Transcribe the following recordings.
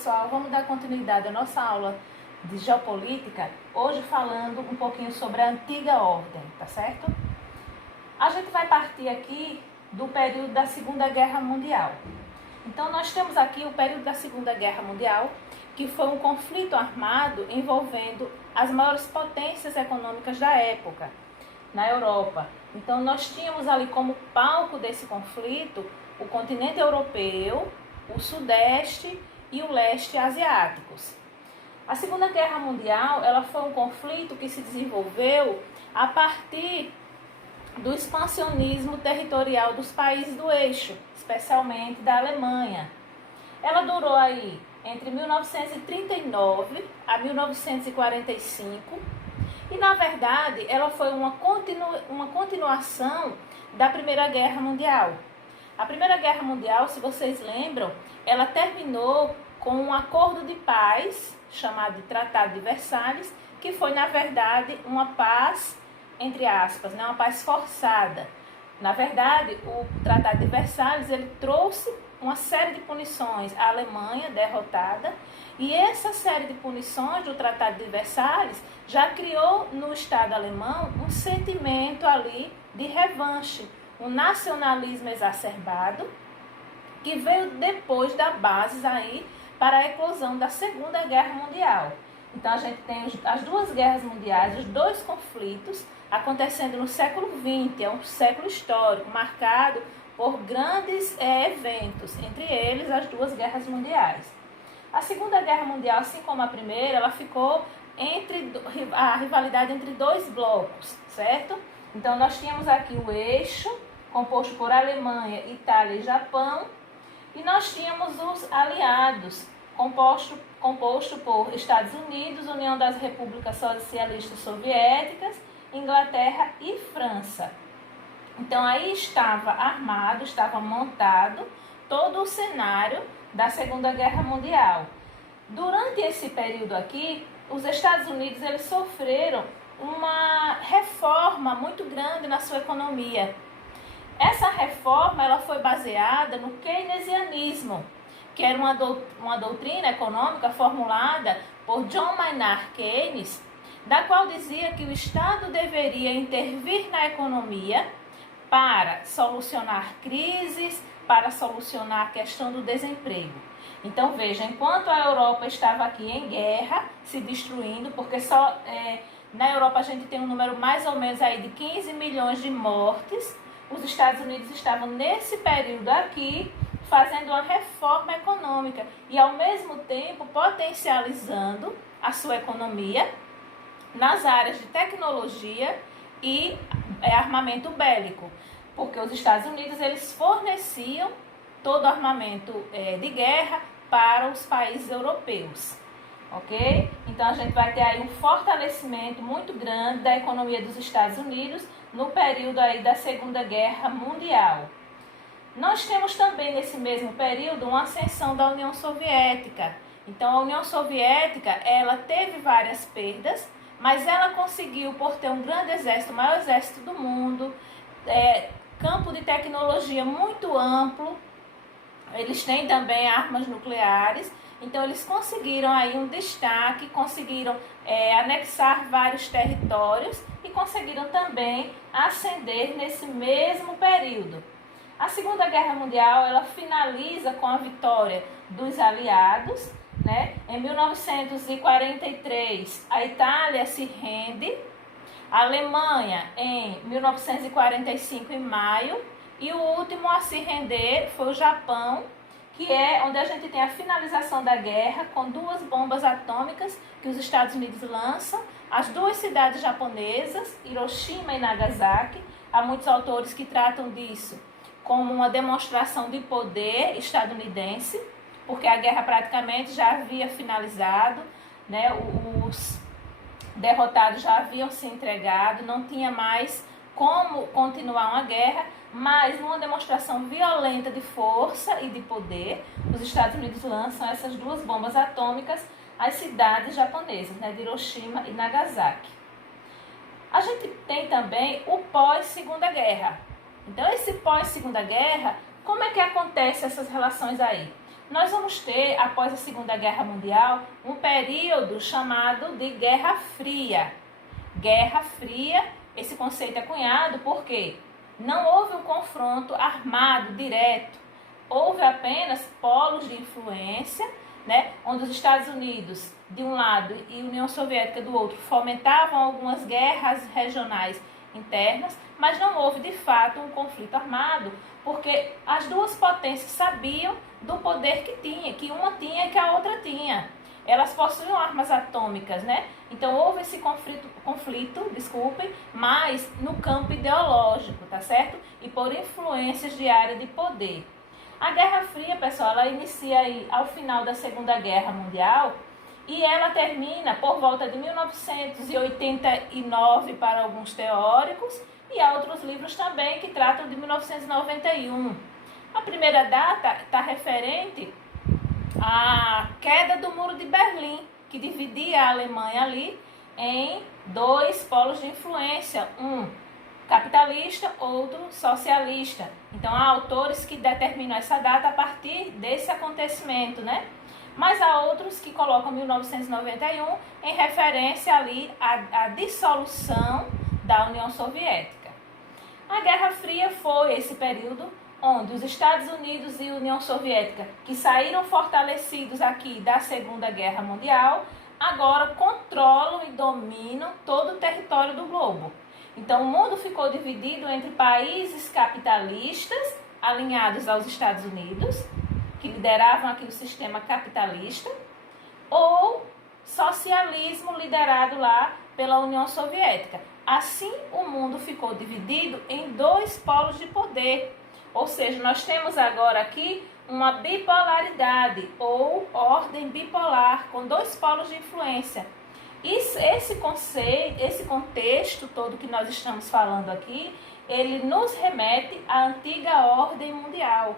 pessoal, vamos dar continuidade à nossa aula de geopolítica, hoje falando um pouquinho sobre a antiga ordem, tá certo? A gente vai partir aqui do período da Segunda Guerra Mundial. Então nós temos aqui o período da Segunda Guerra Mundial, que foi um conflito armado envolvendo as maiores potências econômicas da época, na Europa. Então nós tínhamos ali como palco desse conflito o continente europeu, o sudeste e o leste asiáticos. A Segunda Guerra Mundial, ela foi um conflito que se desenvolveu a partir do expansionismo territorial dos países do eixo, especialmente da Alemanha. Ela durou aí entre 1939 a 1945 e, na verdade, ela foi uma continuação da Primeira Guerra Mundial. A Primeira Guerra Mundial, se vocês lembram, ela terminou com um acordo de paz, chamado de Tratado de Versalhes, que foi, na verdade, uma paz, entre aspas, né, uma paz forçada. Na verdade, o Tratado de Versalhes ele trouxe uma série de punições à Alemanha, derrotada, e essa série de punições do Tratado de Versalhes já criou no Estado alemão um sentimento ali de revanche, um nacionalismo exacerbado, que veio depois da base aí para a eclosão da Segunda Guerra Mundial. Então a gente tem as duas guerras mundiais, os dois conflitos acontecendo no século XX, é um século histórico marcado por grandes eventos, entre eles as duas guerras mundiais. A Segunda Guerra Mundial, assim como a primeira, ela ficou entre a rivalidade entre dois blocos, certo? Então nós tínhamos aqui o eixo, composto por Alemanha, Itália e Japão, e nós tínhamos os aliados, composto por Estados Unidos, União das Repúblicas Socialistas Soviéticas, Inglaterra e França. Então aí estava armado, estava montado todo o cenário da Segunda Guerra Mundial. Durante esse período aqui, os Estados Unidos eles sofreram uma reforma muito grande na sua economia. Essa reforma ela foi baseada no keynesianismo, que era uma doutrina econômica formulada por John Maynard Keynes, da qual dizia que o Estado deveria intervir na economia para solucionar crises, para solucionar a questão do desemprego. Então veja, enquanto a Europa estava aqui em guerra, se destruindo, porque na Europa a gente tem um número mais ou menos aí de 15 milhões de mortes, os Estados Unidos estavam nesse período aqui fazendo uma reforma econômica e ao mesmo tempo potencializando a sua economia nas áreas de tecnologia e armamento bélico, porque os Estados Unidos eles forneciam todo o armamento de guerra para os países europeus, ok? Então a gente vai ter aí um fortalecimento muito grande da economia dos Estados Unidos no período aí da Segunda Guerra Mundial. Nós temos também nesse mesmo período uma ascensão da União Soviética. Então a União Soviética ela teve várias perdas, mas ela conseguiu, por ter um grande exército, o maior exército do mundo, campo de tecnologia muito amplo, eles têm também armas nucleares, então eles conseguiram aí um destaque, conseguiram anexar vários territórios e conseguiram também ascender nesse mesmo período. A Segunda Guerra Mundial ela finaliza com a vitória dos aliados, né? Em 1943 a Itália se rende, a Alemanha em 1945 em maio e o último a se render foi o Japão, que é onde a gente tem a finalização da guerra com duas bombas atômicas que os Estados Unidos lançam, as duas cidades japonesas, Hiroshima e Nagasaki. Há muitos autores que tratam disso como uma demonstração de poder estadunidense, porque a guerra praticamente já havia finalizado, né? Os derrotados já haviam se entregado, não tinha mais como continuar uma guerra, mas numa demonstração violenta de força e de poder, os Estados Unidos lançam essas duas bombas atômicas às cidades japonesas, né, de Hiroshima e Nagasaki. A gente tem também o pós-Segunda Guerra. Então, esse pós-Segunda Guerra, como é que acontece essas relações aí? nós vamos ter, após a Segunda Guerra Mundial, um período chamado de Guerra Fria. Guerra Fria, esse conceito é cunhado porque não houve um confronto armado direto, houve apenas polos de influência, né, onde os Estados Unidos, de um lado, e a União Soviética do outro, fomentavam algumas guerras regionais internas, mas não houve de fato um conflito armado, porque as duas potências sabiam do poder que uma tinha e que a outra tinha. Elas possuíam armas atômicas, né? Então houve esse conflito, mas no campo ideológico, tá certo? E por influências de área de poder. A Guerra Fria, pessoal, ela inicia aí ao final da Segunda Guerra Mundial e ela termina por volta de 1989 para alguns teóricos e há outros livros também que tratam de 1991. A primeira data está referente à queda do Muro de Berlim, que dividia a Alemanha ali em dois polos de influência, um capitalista, outro socialista. Então há autores que determinam essa data a partir desse acontecimento, né? Mas há outros que colocam 1991 em referência ali à dissolução da União Soviética. A Guerra Fria foi esse período onde os Estados Unidos e a União Soviética, que saíram fortalecidos aqui da Segunda Guerra Mundial, agora controlam e dominam todo o território do globo. Então o mundo ficou dividido entre países capitalistas, alinhados aos Estados Unidos, que lideravam aqui o sistema capitalista, ou socialismo liderado lá pela União Soviética. Assim, o mundo ficou dividido em dois polos de poder. Ou seja, nós temos agora aqui uma bipolaridade ou ordem bipolar, com dois polos de influência. Esse conceito, esse contexto todo que nós estamos falando aqui, ele nos remete à antiga ordem mundial,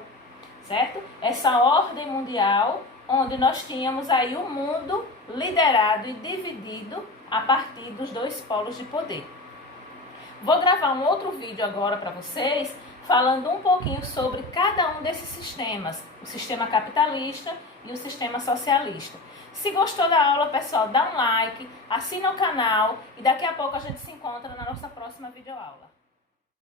certo? Essa ordem mundial, onde nós tínhamos aí o mundo liderado e dividido a partir dos dois polos de poder. Vou gravar um outro vídeo agora para vocês, falando um pouquinho sobre cada um desses sistemas, o sistema capitalista e o sistema socialista. Se gostou da aula, pessoal, dá um like, assina o canal e daqui a pouco a gente se encontra na nossa próxima videoaula.